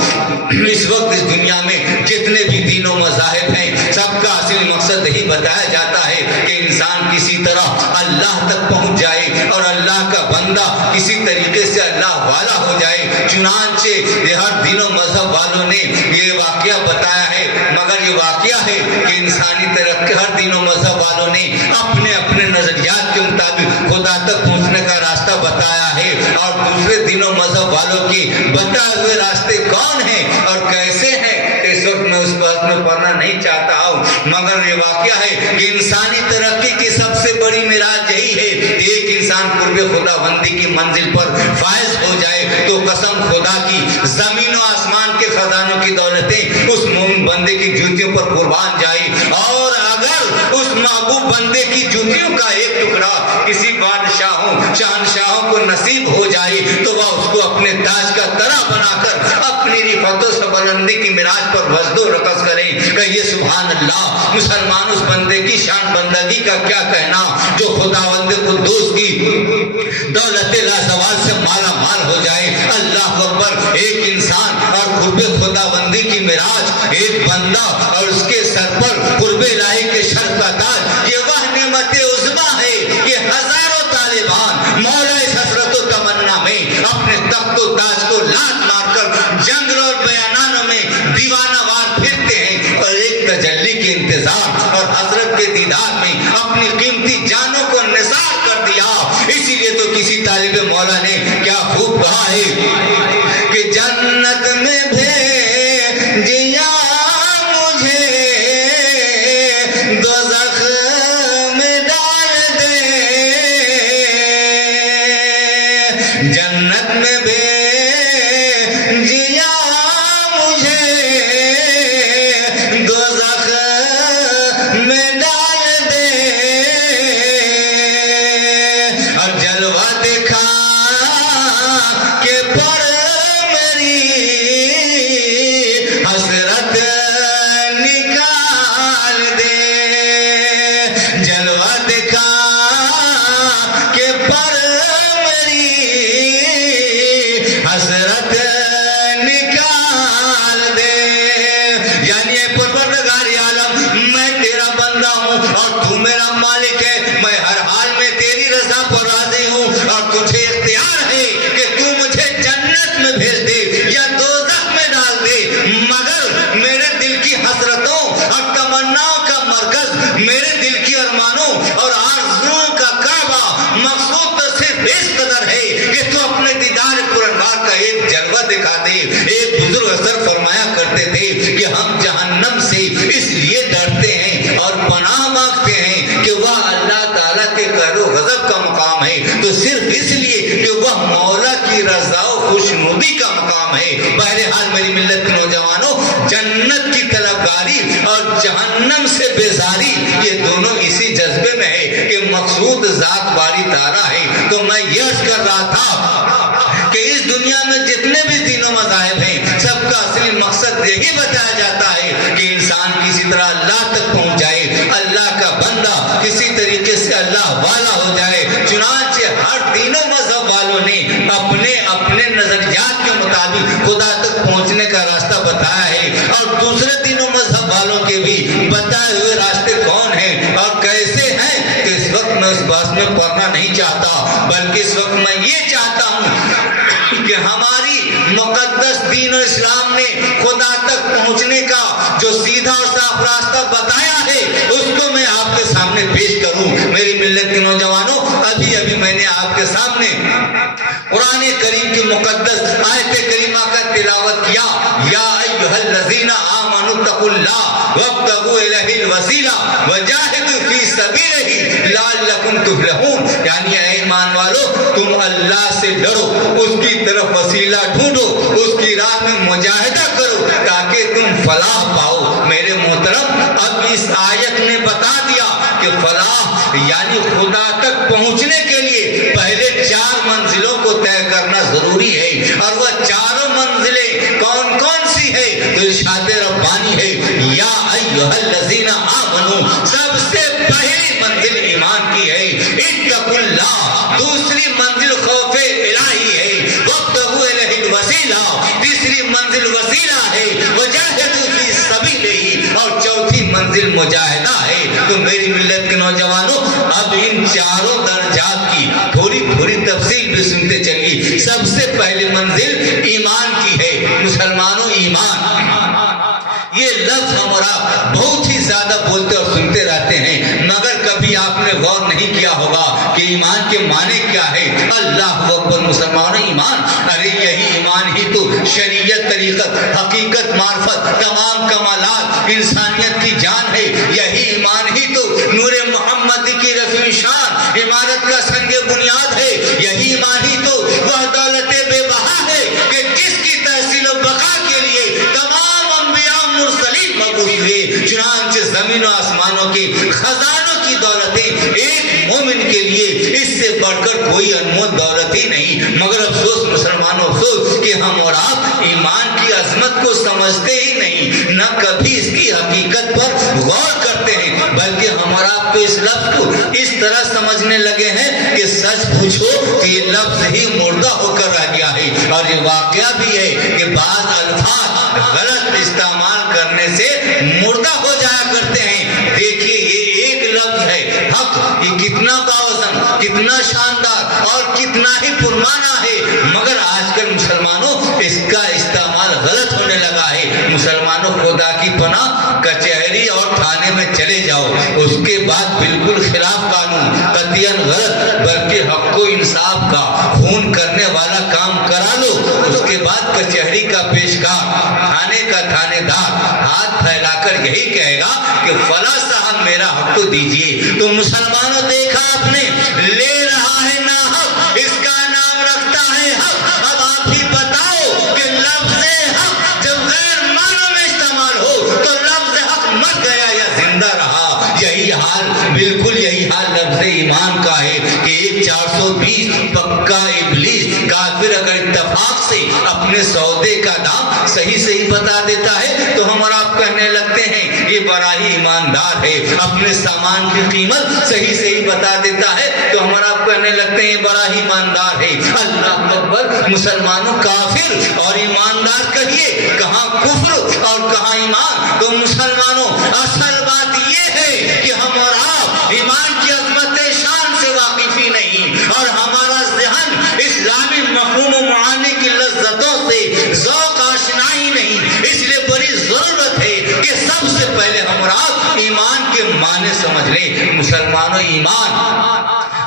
اس وقت اس دنیا میں جتنے بھی دین و مذاہب ہیں، سب کا اصلی مقصد یہی بتایا جاتا ہے کہ انسان کسی طرح اللہ تک پہنچ جائے اور اللہ کا بندہ کسی طریقے سے اللہ والا ہو جائے۔ چنانچہ یہ ہر دین و مذہب والوں نے یہ واقعہ بتایا ہے، مگر یہ واقعہ ہے کہ انسانی ترقی ہر دین و مذہب والوں نے اپنے اپنے نظریات کے مطابق خدا تک پہنچنے کا راستہ بتایا ہے، اور دوسرے دین و مذہب والوں کی بتائے ہوئے راستے کون ہیں اور کیسے ہیں اس وقت میں اس بات میں پڑھنا نہیں چاہتا ہوں، مگر یہ واقعہ ہے کہ انسانی ترقی کی سب سے بڑی معراج یہی ہے کہ ایک انسان قرب خدا بندی کی منزل پر فائز ہو جائے تو قسم خدا کی زمین و آسمان کے خزانوں کی دولتیں اس مومن بندے کی جوتیوں پر قربان جائے، اور اگر اس محبوب بندے کی جوتیوں کا ایک ٹکڑا کسی بادشاہوں شہنشاہوں کو نصیب ہو جائے تو وہ اس کو اپنے تاج کا طرح بنا کر اپنی رفعت و سربلندی کی معراج پر وزد و رقص کریں۔ کہیے سبحان اللہ۔ مسلمان اس بندے کی شان بندگی کا کیا کہنا جو خداوند قدوس کی دولت لازوال سے مالا مال ہو جائے۔ اللہ اکبر۔ ایک انسان اور قرب خداوندی کی معراج، ایک بندہ اور اس کے سر پر قرب الہی کے شرف کا تاج، یہ وہ نعمت عظمیٰ ہے کہ ہزاروں طالبان مولا اس حسرت و تمنا میں اپنے تخت و تاج کو لات مار کر جنگل اور بیانانوں میں دیوانہ وار پھرتے ہیں، اور ایک تجلی کے انتظار اور حضرت کے دیدار میں اپنی قیمتی جانوں کو نثار کر دیا۔ اسی لیے تو کسی طالب مولا نے کیا خوب کہا ہے کہ جنت میں بھیجیا مجھے دوزخ میں ڈال دے، جنت میں بھیجیا مجھے دوزخ میں ڈال دے، اور جلوہ دکھا کے پر میری حسرت نکال دے، جلوہ دکھا کے پر میری حسرت نکال دے۔ یعنی اے پروردگار عالم، میں تیرا بندہ ہوں اور تو میرا مالک ہے، میں ہر حال میں تیری رضا پر راضی ہوں، اور تجھے اختیار ہے کہ تو مجھے جنت میں بھیج دے یا دوزخ میں ڈال دے، مگر میرے دل کی حسرتوں اور تمناؤں کا مرکز، میرے دل کی ارمانوں اور آرزوؤں کا کعبہ مقصود تو صرف اس قدر ہے کہ تو اپنے دیدار پرانوار کا ایک جلوہ دکھا دے۔ ایک بزرگ اثر فرمایا کرتے تھے کہ ہم جہنم سے اس لیے ڈرتے ہیں اور پناہ مانگتے ہیں کہ وہ اللہ تعالیٰ کے قہر و غضب کا مقام ہے، تو صرف اس لیے کہ وہ مولا کی رضا و خوشنودی کا مقام ہے۔ بہرحال میری ملت کے نوجوانوں، جنت کی طلبگاری اور جہنم سے بیزاری، یہ دونوں اسی جذبے میں ہے کہ مقصود ذات باری تعالیٰ ہے۔ تو میں یہ عرض کر رہا تھا کہ اس دنیا میں جتنے بھی دین و مذاہب ہیں، سب کا اصلی مقصد یہی بتایا جاتا ہے کہ انسان کسی طرح اللہ تک پہنچ جائے، اللہ کا بندہ کسی طریقے سے اللہ والا ہو جائے۔ چنانچہ ہر دین و مذہب والوں نے اپنے اپنے نظریات کے مطابق خدا تک پہنچنے کا راستہ بتایا ہے، اور دوسرے دین و مذہب والوں کے بھی بتائے ہوئے راستے کون ہیں اور کیسے ہیں کہ اس وقت میں اس بات میں پڑھنا نہیں چاہتا، بلکہ اس وقت میں یہ چاہتا ہوں کہ ہماری مقدس دین و اسلام نے خدا تک پہنچنے کا جو سیدھا اور صاف راستہ بتایا ہے اس کو میں آپ کے سامنے پیش کروں۔ میری ملت کے نوجوانوں، ابھی میں نے آپ کے سامنے قرآن کریم کی مقدس آیت کریمہ کا تلاوت کیا، یا ایھا الذین آمنوا اتقوا اللہ وابتغوا الیہ الوسیلہ وجاہدوا فی سبیلہ لعلکم تفلحون، یعنی اے ایمان والو، تم اللہ سے ڈرو، اس کی طرف وسیلہ ڈھونڈو، اس کی راہ میں مجاہدہ کرو تاکہ تم فلاح پاؤ۔ میرے محترم، اب اس آیت نے بتا دیا کہ فلاح یعنی خدا تک پہنچنے کے لیے پہلے 4 منزلوں کو طے کرنا ضروری ہے، اور وہ چاروں منزلیں کون کون سی ہے؟ تو ارشاد ربانی ہے یا ایھا الذین آمنوا، سب سے پہلی منزل ایمان کی ہے، اتقوا اللہ، دوسری منزل خوف الہی ہے، وابتغوا الیہ الوسیلہ، تیسری منزل وسیلہ ہے، وجاہدوا فی سبیلہ، اور چوتھی منزل مجاہدہ ہے۔ تو میری ملت کے نوجوانوں، اب ان چاروں درجات کی تھوڑی تھوڑی تفصیل بھی سنتے چلیے۔ سب سے پہلی منزل ایمان کی ہے۔ مسلمانوں، ایمان یہ لفظ ہمارا بہت ہی زیادہ بولتے اور سنتے رہتے ہیں، مگر کبھی آپ نے غور نہیں کیا ہوگا کہ ایمان کے معنی کیا ہے۔ اللہ اکبر! مسلمانوں، ایمان، ارے یہی ایمان ہی تو شریعت، طریقت، حقیقت، معرفت، تمام کمالات، انسانیت کی جان ہے۔ یہی ایمان ہی تو نور محمد کی رفیع شان عمارت کا سنگ بنیاد ہے۔ یہی ایمان ہی تو وہ دولت بے بہا ہے کہ جس کی تحصیل و بقا کے لیے تمام انبیاء مرسلین مبعوث ہوئے۔ چنانچہ زمین و آسمانوں کے خزانوں کی دولتیں ایک مومن کے لیے اس سے بڑھ کر کوئی انمول دولت ہی نہیں۔ مگر افسوس مسلمانوں، افسوس کہ ہم اور آپ ایمان کی عظمت کو سمجھتے ہی نہیں، نہ کبھی اس کی حقیقت پر غور کرتے ہیں، بلکہ ہم اور آپ تو اس لفظ کو اس طرح سمجھنے لگے ہیں کہ سچ پوچھو کہ یہ لفظ ہی مردہ ہو کر رہ گیا ہے۔ اور یہ واقعہ بھی ہے کہ بعض الفاظ غلط استعمال کرنے سے مردہ ہو جایا کرتے ہیں۔ دیکھیے، یہ ایک لفظ ہے حق، یہ کتنا باوزن، کتنا شاندار اور کتنا ہی پرمعنی ہے، مگر آج کل مسلمانوں اس کا استعمال غلط ہونے لگا ہے۔ مسلمانوں، خدا کی پناہ، کچہری اور تھانے میں چلے جاؤ، اس کے بعد بالکل خلاف قانون، قطعاً غلط، بلکہ حق و انصاف کا خون کرنے والا کام کرا لو، اس کے بعد کچہری کا پیشکار، تھانے کا تھانے دار ہاتھ پھیلا کر یہی کہے گا کہ فلاں صاحب میرا حق تو دیجئے۔ تو مسلمانوں، دیکھا آپ نے، لے رہا ہے نا حق، اس کا نام رکھتا ہے حق۔ اب آپ ہی بتاؤ کہ لفظ حق جب غیر معنوں میں استعمال ہو تو لفظ حق مر گیا یا زندہ رہا؟ یہی حال، بالکل یہی حال لفظ ایمان کا ہے کہ ایک 420 پکا ابلیس کافر اگر اتفاق سے اپنے سودے کا دام صحیح بتا دیتا ہے تو ہم اور آپ کہنے لگتے ہیں یہ بڑا ہی ایماندار ہے۔ اپنے سامان کی قیمت صحیح بتا دیتا ہے تو ہم اور آپ کہنے لگتے ہیں یہ بڑا ہی ایماندار ہے۔ اللہ اکبر! مسلمانوں، کافر اور ایماندار کہیے، کہاں کفر اور کہاں ایمان؟ تو مسلمانوں، اصل بات یہ ہے کہ ہم اور آپ ایمان کی عظمت شان سے واقف ہی نہیں، اور ہمارا ذہن اسلامی مفہوم و معانی کی لذتوں سے ذوق آشنا ہی نہیں۔ اس لیے بڑی ضرورت ہے کہ سب سے پہلے ہم اور آپ ایمان کے معنی سمجھ لیں۔ مسلمانوں، ایمان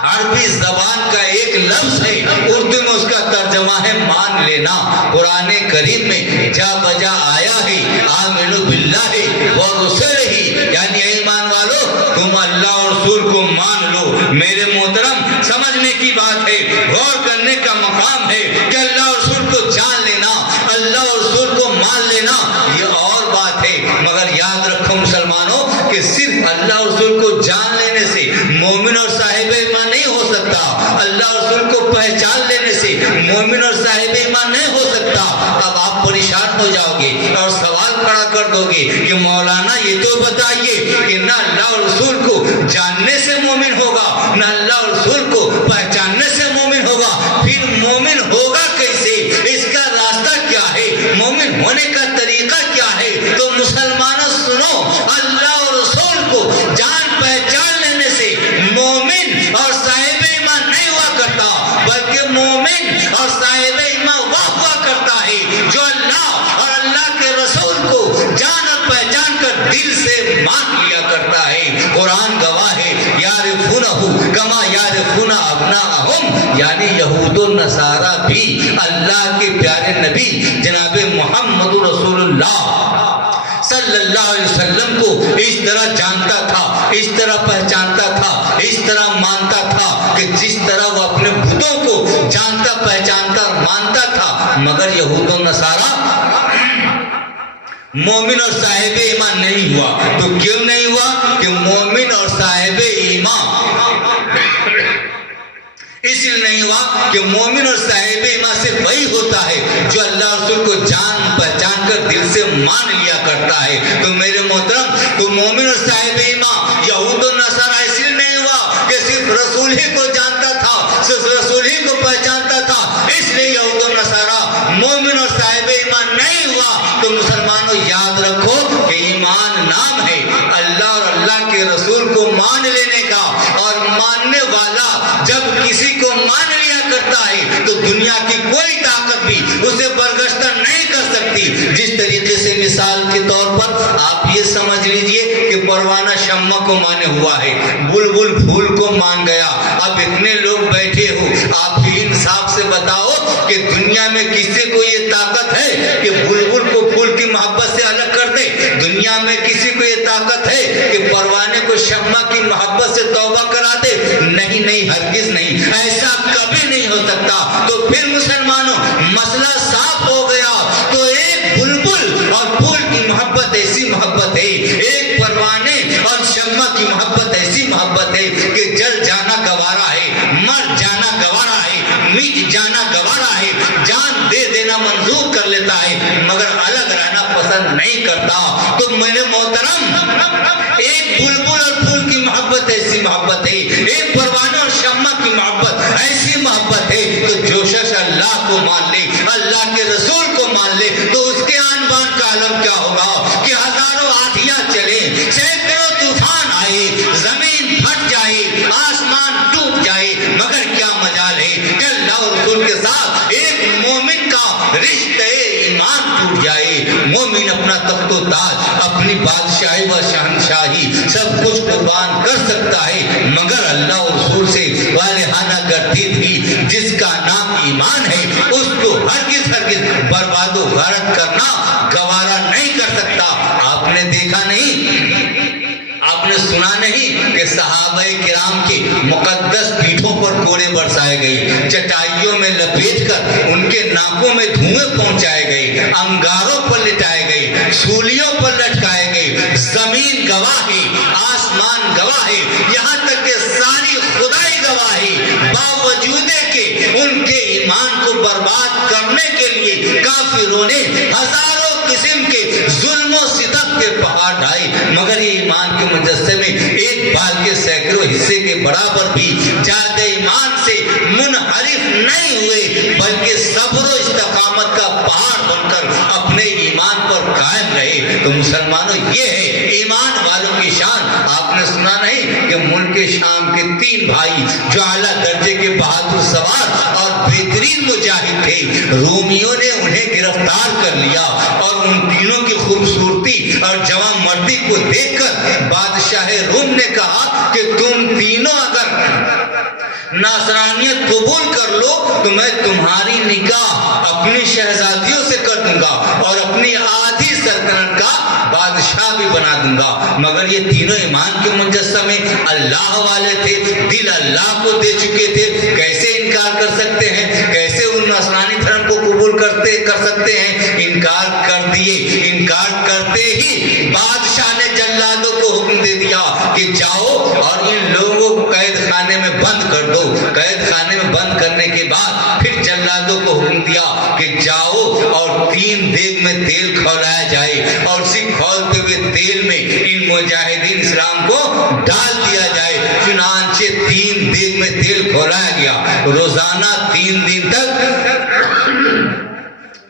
عربی زبان کا ایک لفظ ہے، اردو میں اس کا ترجمہ ہے مان لینا۔ قرآن کریم میں جا بجا آیا ہے آمنوا باللہ ورسلہ، یعنی ایمان والو تم اللہ اور رسول کو مان لو۔ میرے محترم، سمجھنے کی بات ہے، غور کرنے کا مقام ہے کہ اللہ اور رسول کو جان لینا، اللہ اور رسول کو مان لینا یہ اور بات ہے، مگر یاد رکھو مسلمانوں کہ صرف اللہ اور رسول کو جان لینے سے مومن اور صاحب ایمان نہیں ہو سکتا، اللہ اور رسول کو پہچان لینے سے مومن اور صاحب ایمان نہیں ہو سکتا۔ اب آپ پریشان ہو جاؤ گے اور سوال کھڑا کر دو گے کہ مولانا یہ تو بتائیے کہ نہ اللہ اور رسول کو جاننے سے مومن ہوگا، نہ اللہ اور رسول کو پہچاننے سے مومن ہوگا، پھر مومن ہوگا کیسے؟ اس کا راستہ کیا ہے؟ مومن ہونے کا طریقہ کیا ہے؟ تو مسلمانوں سنو، اللہ اور رسول کو جان پہچان لینے سے مومن اور صاحب ایمان نہیں ہوا کرتا، بلکہ مومن اور صاحب ایمان وہ ہوا کرتا ہے جو اللہ اور اللہ کے رسول کو جان اور پہچان کر دل سے مان لیا کرتا ہے۔ قرآن گواہ ہے، یعرفونہ کما یعرفون ابناءہم، یعنی یہود و نصارہ بھی اللہ کے پیارے نبی جناب محمد رسول اللہ صلی اللہ علیہ وسلم کو اس طرح جانتا تھا، اس طرح پہچانتا تھا، اس طرح مانتا تھا کہ جس طرح وہ اپنے بتوں کو مگر یہود و نصارہ مومن اور صاحب ایمان نہیں ہوا. تو کیوں نہیں ہوا؟ کہ مومن اور صاحب ایمان اس لیے نہیں ہوا کہ مومن اور صاحب ایمان صرف وہی ہوتا ہے جو اللہ رسول کو جان پہچان کر دل سے مان لیا کرتا ہے. تو میرے محترم، تو مومن اور صاحب ایمان یہود و نصارہ اس لیے نہیں ہوا کہ صرف رسول ہی کو جانتا تھا، صرف رسول ہی کو پہچانتا تھا، اس لیے یہود و نصارہ مومن اور صاحب ایمان نہیں ہوا. تو مسلمانوں یاد رکھو کہ ایمان نام ہے اللہ اور اللہ کے رسول کو مان لینے کا، اور ماننے والا جب کسی کو مان لیا کرتا ہے تو دنیا کی کوئی طاقت بھی اسے برگشتہ نہیں کر سکتی. جس طریقے سے مثال کے طور پر آپ یہ سمجھ لیجئے کہ پروانہ شمع کو مانے ہوا ہے، بلبل پھول کو مان گیا. اب اتنے لوگ بیٹھے ہو، آپ بھی انصاف سے بتاؤ کہ دنیا میں کسی کو یہ طاقت ہے کہ بلبل کو پھول کی محبت سے الگ کر دے؟ دنیا میں کسی کو یہ طاقت ہے کہ پروانے کو شمع کی محبت سے توبہ کرا دے؟ نہیں، ہرگز نہیں، ایسا کبھی نہیں ہو سکتا. تو پھر مسلمانوں مسئلہ صاف ہو گیا. تو ایک بلبل اور پھول کی محبت ایسی محبت ہے، ایک پروانے اور شمع کی محبت ایسی محبت ہے کہ جل جانا گوارا ہے، مر جانا گوارا ہے، مٹ جانا گوارا ہے، جان دے دینا منظور کر لیتا ہے، مگر الگ رہنا پسند نہیں کرتا. تو میرے محترم، ایک بلبل اور پھول کی محبت ایسی محبت ہے، ایک پروانہ اور شمع کی محبت ایسی محبت ہے. تو جو شخص اللہ کو مان لے، اللہ کے رسول کو مان لے، تو اس کے آن بان کا عالم کیا ہوگا کہ ہزاروں آندھیاں چلے، سینکڑوں طوفان آئے، زمین پھٹ جائے، آسمان ٹوٹ جائے، مگر کیا مجال ہے کہ اللہ اور رسول کے ساتھ ایک مومن کا رشتہ ایمان ٹوٹ جائے. مومن اپنا تخت و تاج، اپنی بادشاہی و شہنشاہی سب کچھ قربان کر سکتا ہے، مگر اللہ اور رسول سے والہانہ گردید جس کا نام ایمان ہے اس کو ہرگز برباد و غارت کرنا گوارا نہیں کر سکتا. آپ نے دیکھا نہیں، آپ نے سنا نہیں کہ صحابہ کرام کے مقدس پیٹھوں پر کوڑے برسائے گئے، چٹائیوں میں لپیٹ کر ان کے ناکوں میں دھوئیں پہنچائے گئے، انگاروں پر لٹائے گئے، سولیوں پر لٹکائے گئے. زمین گواہ ہے، آسمان گواہ ہے، یہاں تک کہ ساری خدائی گواہ ہے، باوجود کہ ان کے ایمان کو برباد کرنے کے لیے کافروں نے ہزاروں قسم کے ظلم و ستم کے پہاڑ ڈھائے، مگر یہ ایمان کے مجسمے ایک بال کے سینکڑوں حصے کے برابر بھی زیادہ ایمان سے منحرف نہیں ہوئے، بلکہ صبر و استقامت کا پہاڑ بن کر اپنے ایمان پر قائم رہے. تو مسلمانوں یہ ہے ایمان والوں کی شان. آپ نے سنا نہیں کہ ملک شام کے 3 بھائی جو اعلیٰ درجے کے بہادر سوار اور بہترین مجاہد تھے، رومیوں نے انہیں گرفتار کر لیا، اور ان تینوں کی خوبصورتی اور جوان مردی کو دیکھ کر بادشاہ روم نے کہا کہ تم تینوں اگر ناصرانیت قبول کر لو تو میں تمہاری نکاح اپنی شہزادیوں سے کر دوں گا اور اپنی آدھی سلطنت کا بادشاہ بھی بنا دوں گا. مگر یہ تینوں ایمان کے مجسمے اللہ والے تھے، دل اللہ کو دے چکے تھے، کیسے انکار کر سکتے ہیں؟ کیسے ان نصرانی دھرم کو قبول کر سکتے ہیں؟ انکار کر دیے. انکار کرتے ہی بادشاہ نے جلادوں کو حکم دے دیا کہ جاؤ اور ان لوگوں کو قید خانے میں بند کر دو. قید خانے میں بند کرنے کے بعد پھر جلادوں کو حکم دیا کہ جاؤ اور 3 دیگ میں تیل کھولایا جائے، اور اسی کھولتے ہوئے تیل میں ان مجاہدین اسلام کو ڈال دیا جائے. چنانچہ 3 دیگ میں تیل کھولایا گیا. روزانہ 3 دن تک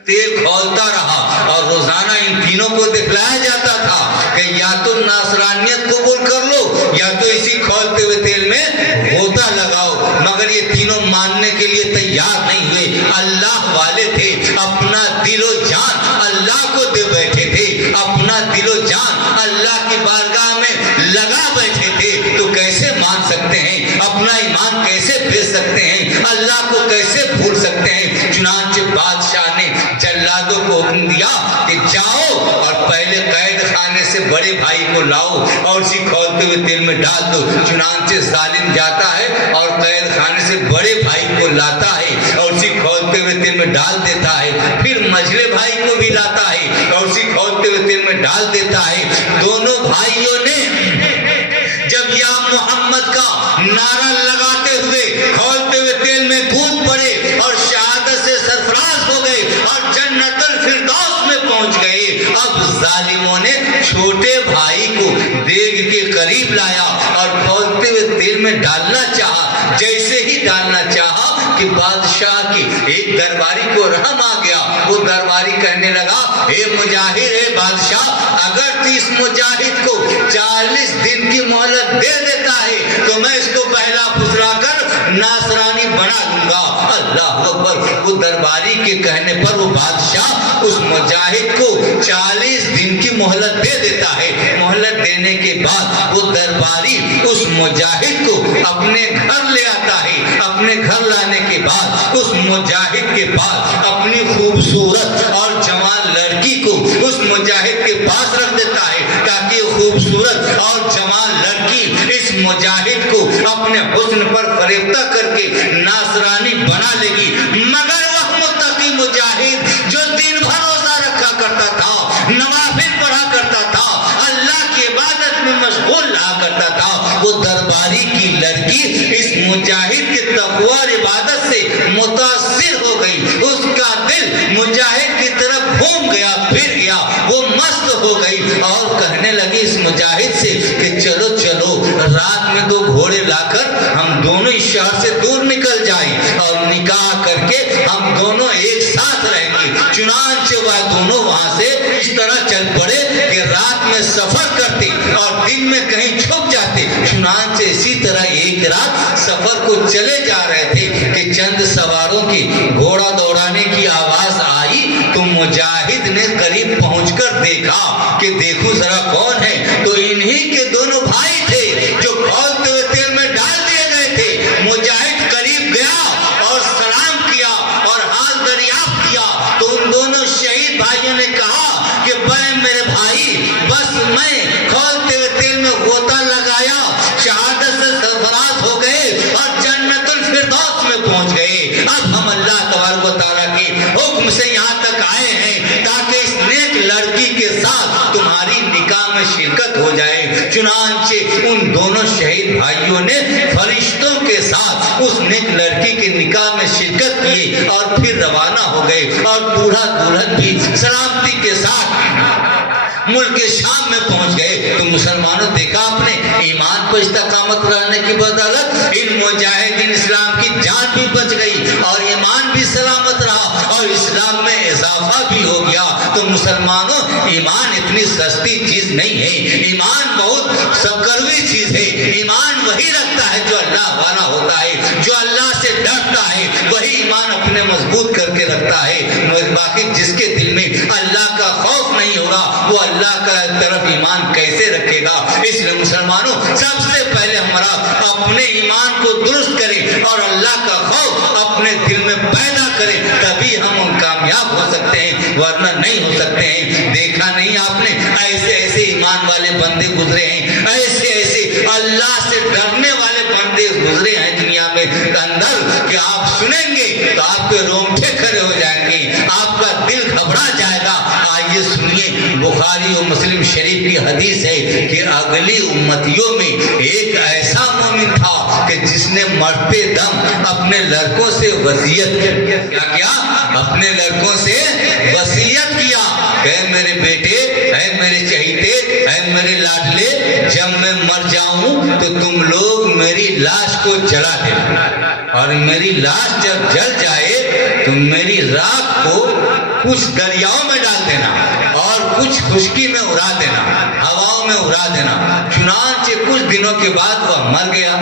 تیل کھولتا رہا، اور روزانہ ان تینوں کو دکھلایا جاتا تھا کہ یا تو ناصرانیت قبول کر لو یا تو اسی کھولتے ہوئے تیل میں غوطہ لگاؤ. مگر یہ تینوں ماننے کے لیے تیار نہیں ہوئے. اللہ والے تھے، اپنا دل و جان اللہ کو دے بیٹھے تھے، اپنا دل و جان اللہ کی بارگاہ میں لگا بیٹھے تھے. تو کیسے مان سکتے ہیں؟ اپنا ایمان کیسے بھیج سکتے ہیں؟ اللہ کو کیسے بھول سکتے ہیں؟ چنانچہ بادشاہ نے جلادوں کو حکم دیا کہ جاؤ اور پہلے قید خانے سے بڑے بھائی کو لاؤ اور اسی کھولتے ہوئے تیل میں ڈال دو. چنانچہ ظالم جاتا ہے اور قید خانے سے بڑے بھائی کو لاتا ہے اور اسی کھولتے ہوئے تیل میں ڈال دیتا ہے. نعرہ لگاتے ہوئے کھولتے ہوئے تیل میں کود پڑے اور شہادت سے سرفراز ہو گئے اور جنت الفردوس میں پہنچ گئے۔ اب ظالموں نے چھوٹے بھائی کو دیگ کے قریب لایا اور کھولتے ہوئے تیل میں ڈالنا چاہا۔ جیسے ہی ڈالنا چاہا کہ بادشاہ کی ایک درباری کو رحم آ گیا۔ وہ درباری کہنے لگا، اے مجاہد، اے بادشاہ، اگر تو اس مجاہد کو 40 دن کی مہلت دے دیتا ہے تو میں اس کو بہلا پھسلا کر ناصرانی بنا دوں گا۔ اللہ اکبر۔ وہ درباری کے کہنے پر وہ بادشاہ اس مجاہد کو 40 دن کی مہلت دے دیتا ہے۔ مہلت دینے کے بعد وہ درباری اس مجاہد کو اپنے گھر لے آتا ہے۔ اپنے گھر لانے کے بعد اس مجاہد کے پاس اپنی خوبصورت اور جوان لڑکی کو اس مجاہد کے پاس رکھ دیتا ہے تاکہ خوبصورت اور جوان لڑکی اس مجاہد کو اپنے حسن پر فریفتہ کر کے ناصرانی بنا لے گی۔ مگر وہ متقی مجاہد جو دن بھر روزہ رکھا کرتا تھا، نوافل پڑھا کرتا تھا، اللہ کی عبادت میں مشغول رہا کرتا تھا، وہ درباری کی لڑکی اس مجاہد کے تقوی اور عبادت سے متاثر ہو گئی۔ اس کا دل مجاہد کی طرف گھوم گیا، پھر گیا، وہ مست ہو گئی اور کہنے لگی اس مجاہد سے کہ چلو چلو رات میں 2 گھوڑے لا کر ہم دونوں اس شہر سے دور نکل جائیں اور نکاح کر کے ہم دونوں ایک ساتھ رہیں گے۔ چنانچہ وہ دونوں وہاں سے اس طرح چل پڑے کہ رات میں سفر کرتے اور دن میں کہیں چھپ جاتے۔ چنانچہ اسی طرح ایک رات سفر کو چلے جا رہے تھے کہ چند سواروں کی گھوڑا دوڑانے کی آواز آئی تو مجاہد نے قریب پہنچ کر دیکھا کہ دیکھو ذرا کون ہے، تو انہی کے دونوں بھائی تھے جو کھولتے ہوئے تیل میں ڈال دیے گئے تھے۔ مجاہد قریب گیا اور سلام کیا اور حال دریافت کیا تو ان دونوں شہید بھائیوں نے کہا کہ بھائی میرے بھائی، بس میں کھولتے ہوئے تیل میں غوطہ لگایا، شہادت سے سرفراز ہو گئے اور جنت الفردوس میں پہنچ گئے۔ اب ہم اللہ تبارک و تعالیٰ کے حکم سے یہاں تک آئے ہیں تاکہ اس نیک لڑکی کے ساتھ تمہاری نکاح میں شرکت ہو جائے۔ چنانچہ ان دونوں شہید بھائیوں نے فرشتوں کے ساتھ اس نیک لڑکی کے نکاح میں شرکت کی اور پھر روانہ ہو گئے اور دولہا دلہن بھی سلامتی کے ساتھ ملک شام میں پہنچ گئے۔ تو مسلمانوں دیکھا آپ نے ایمان پر استقامت رہنے کی بدولت ان مجاہدین اسلام کی جان بھی بچ گئی اور ایمان بھی سلامت رہا اور اسلام میں اضافہ بھی ہو گیا۔ تو مسلمانوں ایمان اتنی سستی چیز نہیں ہے، ایمان بہت کڑوی چیز ہے۔ ایمان وہی رکھتا ہے جو اللہ والا ہوتا ہے، جو اللہ سے ڈرتا ہے، وہی ایمان اپنے مضبوط کر کے رکھتا ہے۔ باقی جس کے دل میں اللہ کا خوف نہیں ہوگا وہ اللہ کا طرف ایمان کیسے رکھے گا؟ اس لیے مسلمانوں سب سے پہلے ہمارا اپنے ایمان کو درست کریں اور اللہ کا خوف اپنے دل میں پیدا کریں، تبھی ہم کامیاب ہو سکتے ہیں، ورنہ نہیں ہو سکتے ہیں۔ دیکھا نہیں آپ نے ایسے ایسے ایمان والے بندے گزرے ہیں، ایسے ایسے اللہ سے ڈرنے والے بندے گزرے ہیں دنیا میں اندر کہ آپ سنیں گے تو آپ کے رونگٹے کھڑے ہو جائیں گے، آپ کا دل گھبرا جائے گا۔ آئیے سنیے، بخاری و مسلم شریف کی حدیث ہے کہ اگلی امتیوں میں ایک ایسا مومن تھا کہ جس نے مرتے دم اپنے لڑکوں سے وصیت کیا اپنے لڑکوں سے وصیت کیا کہ اے میرے بیٹے، اے میرے چہیتے، اے میرے لاڈلے، جب میں مر جاؤں تو تم لوگ میری لاش کو جلا دینا اور میری لاش جب جل جائے تو میری راکھ کو کچھ دریاؤں میں ڈال دینا اور کچھ خشکی میں اڑا دینا، ہواؤں میں اڑا دینا۔ چنانچہ کچھ دنوں کے بعد وہ مر گیا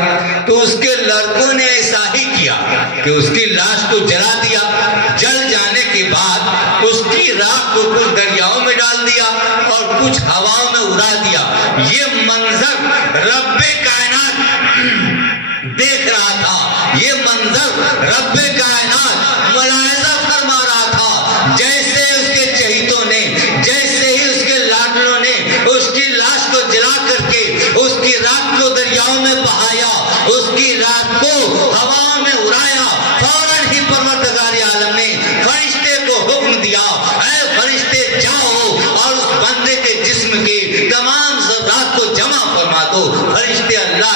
تو اس کے لڑکوں نے ایسا ہی کیا کہ اس کی لاش کو جلا دیا۔ جل جانے کے بعد اس کی راکھ کو کچھ دریاؤں میں ڈال دیا اور کچھ ہواؤں میں اڑا دیا۔ یہ منظر رب کائنات دیکھ رہا تھا، یہ منظر رب کائنات ملاحظہ فرما رہا تھا۔ جیسے اس کے چہیتوں نے، جیسے ہی اس کے لاڈلوں نے اس کی لاش کو جلا کر کے اس کی راکھ کو دریاؤں میں بہایا، اس کی راکھ کو ہواؤں میں اڑایا، فوراً ہی پروردگار عالم نے فرشتے کو حکم دیا، اے فرشتے جاؤ اور اس بندے کے جسم کے تمام ذرات کو جمع فرما دو۔ فرشتے اللہ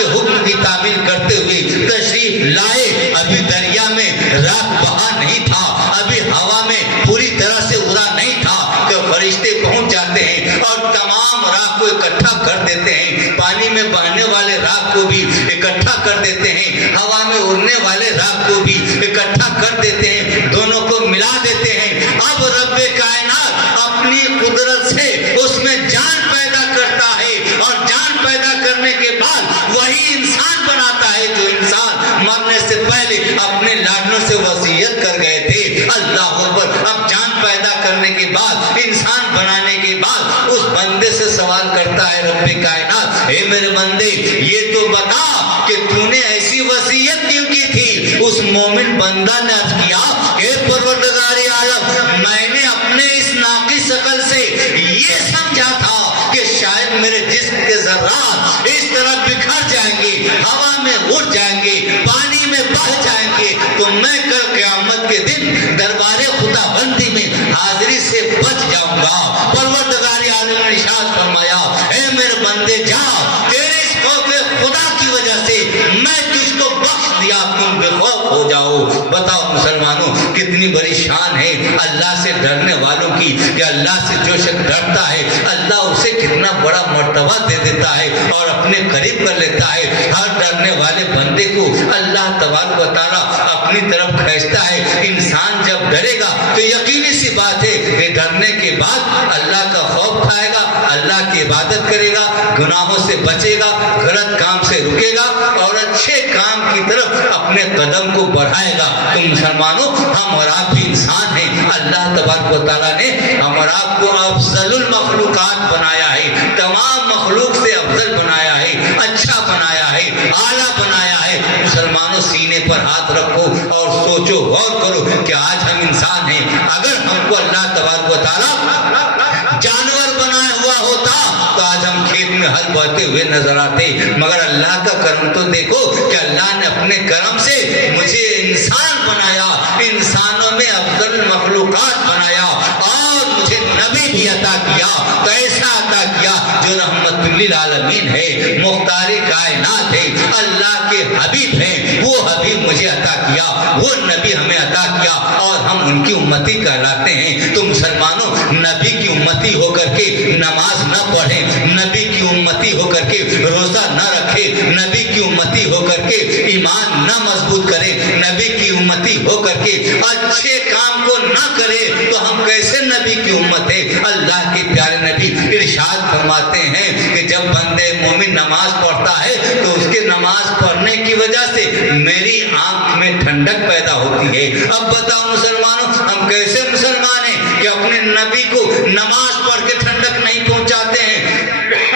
کے حکم کی تعمیل کرتے ہوئے تشریف لائے. ابھی دریا میں راکھ بہا نہیں تھا, ابھی ہوا میں پوری طرح سے اڑا نہیں تھا کہ فرشتے پہنچ جاتے ہیں اور تمام راکھ کو اکٹھا کر دیتے ہیں. پانی میں بہنے والے راکھ کو بھی اکٹھا کر دیتے ہیں, ہوا میں اڑنے والے راکھ کو بھی اکٹھا کر دیتے ہیں, دونوں کو ملا دیتے ہیں. اب رب کائنات اپنی قدرت سے اس میں جان پیدا کرتا ہے, اور جان پیدا کرنے کے بعد وہی انسان بناتا ہے جو انسان مرنے سے پہلے اپنے لاڈلوں سے وصیت کر گئے تھے. اللہ اکبر. اب جان پیدا کرنے کے بعد, انسان بنانے کے بعد اس بندے سے سوال کرتا ہے رب کائنات, اے میرے بندے یہ تو بتا کہ تو نے ایسی وصیت کیوں کی تھی. اس مومن بندہ نے عرض کیا کہ پروردگار عالم, میں نے اپنے اس ناقص عقل سے یہ سمجھا تھا کہ شاید میرے جسم کے ذرات اس طرح بکھر جائیں گے, ہوا میں اڑ جائیں گے, پانی میں بہہ جائیں گے, تو میں کل قیامت کے دن دربار خدا بندی میں حاضری سے بچ جاؤں گا. پروردگار عالم نے ارشاد فرمایا, اے میرے بندے جا, تیرے اس خوف خدا کی وجہ سے میں تجھ کو بخش دیا, تم بے خوف ہو جاؤ. بتاؤ مسلمانوں کتنی بڑی شان ہے اللہ سے ڈرنے والوں کی, کہ اللہ سے جو شخص ڈرتا ہے اللہ اسے کتنا بڑا مرتبہ دے دیتا ہے اور اپنے قریب کر لیتا ہے. ہر ڈرنے والے بندے کو اللہ تبارک و تعالیٰ اپنی طرف کھینچتا ہے. انسان جب ڈرے گا تو یقینی سی بات ہے کہ ڈرنے کے بعد اللہ کا خوف کھائے گا, اللہ کی عبادت کرے گا, گناہوں سے بچے گا, غلط کام سے رکے گا اور اچھے کام کی طرف اپنے قدم کو بڑھائے گا. تو مسلمانوں ہم اور آپ بھی انسان ہیں. اللہ تبارک و تعالیٰ نے ہم اور آپ کو افضل المخلوقات بنایا ہے, تمام مخلوق سے افضل بنایا ہے, اچھا بنایا ہے, اعلیٰ بنایا ہے. مسلمانوں سینے پر ہاتھ رکھو اور سوچو, غور کرو کہ آج ہم انسان ہیں. اگر ہم کو اللہ تبارک و تعالیٰ جانور بنایا ہوا ہوتا تو آج ہم کھیت میں ہل بہتے ہوئے نظر آتے. مگر اللہ کا کرم تو دیکھو کہ اللہ نے اپنے کرم سے مجھے انسان بنایا, انسانوں میں افضل مخلوقات بنایا, اور مجھے نبی بھی عطا کیا. تو ایسا عطا کیا جو رحمت للعالمین ہے, مختار کائنات ہے, اللہ کے حبیب ہیں, وہ حبیب مجھے عطا کیا, وہ نبی ہمیں عطا کیا, اور ہم ان کی امتی کہلاتے ہیں. تو مسلمانوں نبی کی امتی ہو کر کے نماز نہ پڑھیں, نبی کی امتی ہو کر کے روزہ نہ رکھیں, نبی کی امتی ہو کر کے ایمان نہ مضبوط کریں, نبی کی امتی ہو کر کے اچھے کام کو نہ کریں, تو ہم کیسے نبی کی امت ہے. اللہ کے پیارے نبی ارشاد فرماتے ہیں کہ جب بندے مومن نماز پڑھتا ہے تو اس کے نماز پڑھنے کی وجہ سے میری آنکھ میں ٹھنڈک پیدا ہوتی ہے. اب بتاؤ مسلمانوں ہم کیسے مسلمان ہیں کہ اپنے نبی کو نماز پڑھ کے ٹھنڈک نہیں پہنچاتے ہیں,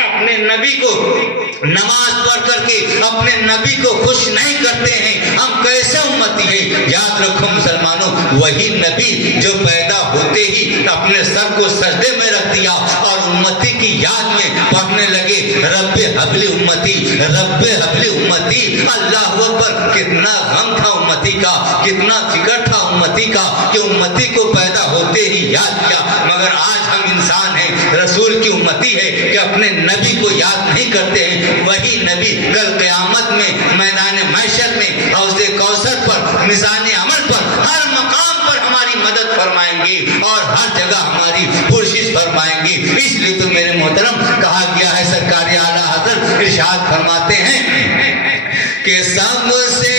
اپنے نبی کو نماز پڑھ کر کے اپنے نبی کو خوش نہیں کرتے ہیں. ہم کیسے امتی ہیں. یاد رکھو مسلمانوں, وہی نبی جو پیدا ہوتے ہی اپنے سر کو سجدے میں رکھ دیا اور امتی کی یاد میں پڑھنے لگے, رب حبلی امتی, رب حبلی امتی. اللہ اکبر. کتنا غم تھا امتی کا, کتنا فکر تھا امتی کا کہ امتی کو پیدا ہوتے ہی یاد کیا. مگر آج ہم انسان ہیں, رسول کی امتی ہے کہ اپنے نبی کو یاد نہیں کرتے ہیں. وہی نبی کل قیامت میں میدان محشر میں حوض کوثر پر, میزان عمل پر, ہر مقام پر ہماری مدد فرمائیں گے اور ہر جگہ ہماری پرشش فرمائیں گے. اس لیے تو میرے محترم کہا گیا ہے, سرکار اعلیٰ حضرت ارشاد فرماتے ہیں کہ سب سے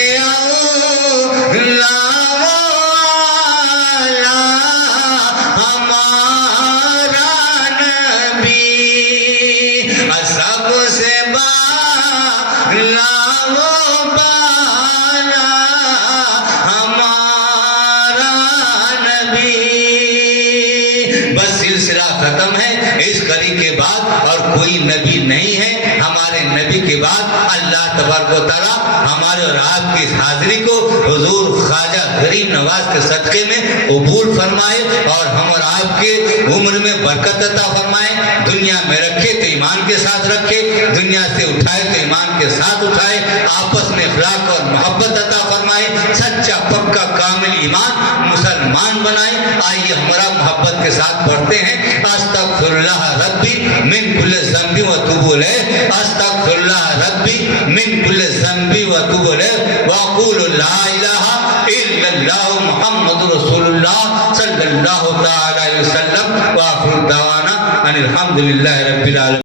ختم ہے. اس کری کے بعد اور کوئی نبی نہیں ہے. ہمارے نبی کے بعد اللہ تبارک و تعالیٰ ہمارے اور آپ کی حاضری کو حضور خواجہ غریب نواز کے صدقے میں قبول فرمائے اور ہم اور آپ کے عمر میں برکت عطا فرمائے. دنیا میں رکھے تو ایمان کے ساتھ رکھے, دنیا سے اٹھائے تو ایمان کے ساتھ اٹھائے, آپس میں اخلاق اور محبت عطا فرمائے, سچا پکا کامل ایمان مسلمان بنائے. آئیے ہمارا محبت کے ساتھ پڑھتے ہیں, استغفر اللہ ربی من کل ذنب و توب الیہ, استغفر اللہ ربی ربی من کل ذنبی واتوب الیہ واقول لا الہ الا اللہ محمد رسول اللہ صلی اللہ تعالی علیہ وسلم وآخر دعوانا ان الحمدللہ رب العالمین.